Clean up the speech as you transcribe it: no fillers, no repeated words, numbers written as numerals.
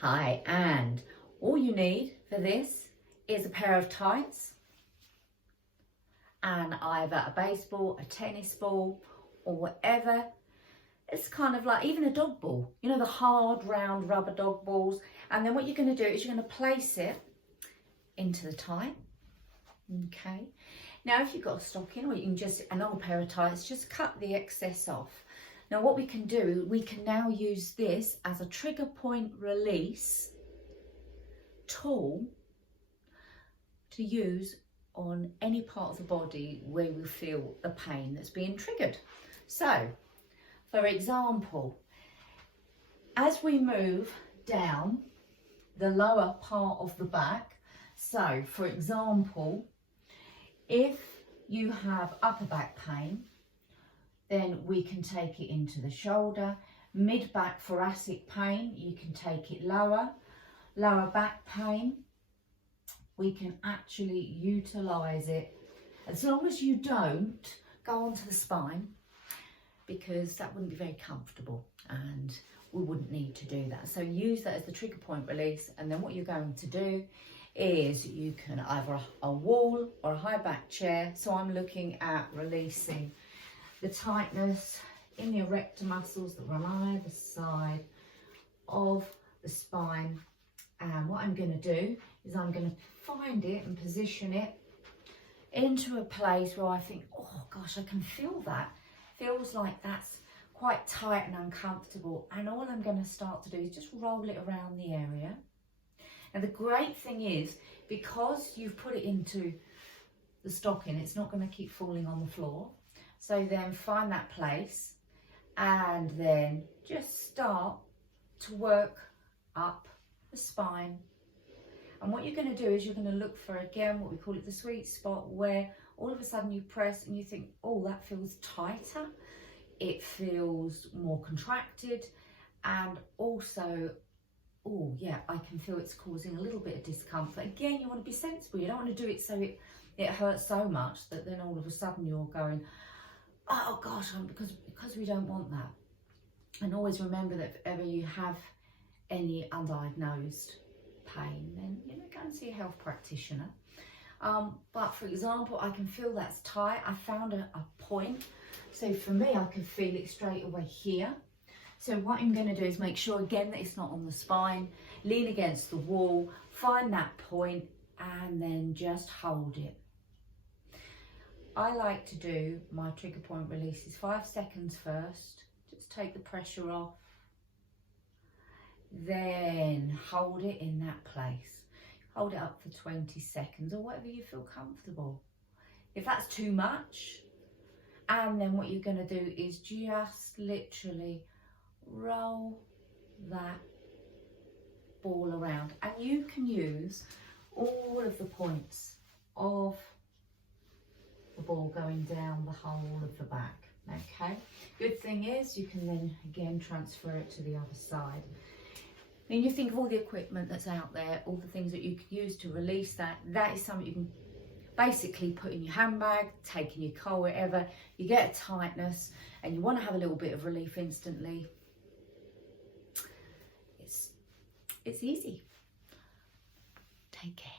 Hi, and all you need for this is a pair of tights and either a baseball, a tennis ball, or whatever. It's kind of like even a dog ball, you know, the hard round rubber dog balls. And then what you're going to do is you're going to place it into the tie. Okay. Now, if you've got a stocking, or you can just, an old pair of tights, just cut the excess off. Now, what we can do, we can now use this as a trigger point release tool to use on any part of the body where we feel the pain that's being triggered. So, for example, as we move down the lower part of the back, so for example, if you have upper back pain, then we can take it into the shoulder. Mid-back thoracic pain, you can take it lower. Lower back pain, we can actually utilise it, as long as you don't go onto the spine, because that wouldn't be very comfortable and we wouldn't need to do that. So use that as the trigger point release, and then what you're going to do is you can either a wall or a high back chair. So I'm looking at releasing the tightness in the erector muscles that run either side of the spine. And what I'm going to do is I'm going to find it and position it into a place where I think, oh gosh, I can feel that. Feels like that's quite tight and uncomfortable. And all I'm going to start to do is just roll it around the area. And the great thing is, because you've put it into the stocking, it's not going to keep falling on the floor. So then find that place and then just start to work up the spine. And what you're going to do is you're going to look for, again, what we call it the sweet spot, where all of a sudden you press and you think, oh, that feels tighter. It feels more contracted. And also, oh yeah, I can feel it's causing a little bit of discomfort. Again, you want to be sensible. You don't want to do it so it hurts so much that then all of a sudden you're going, oh gosh, because we don't want that. And always remember that if ever you have any undiagnosed pain, then go and see a health practitioner. But for example, I can feel that's tight. I found a point. So for me, I can feel it straight away here. So what I'm going to do is make sure again that it's not on the spine, lean against the wall, find that point, and then just hold it. I like to do my trigger point releases 5 seconds first, just take the pressure off, then hold it in that place. Hold it up for 20 seconds or whatever you feel comfortable. If that's too much, and then what you're going to do is just literally roll that ball around, and you can use all of the points of the ball going down the whole of the back. Okay, good thing is you can then again transfer it to the other side. Then you think of all the equipment that's out there, all the things that you could use to release that. That is something you can basically put in your handbag, take in your car, wherever. You get a tightness and you want to have a little bit of relief instantly. It's easy. Take care.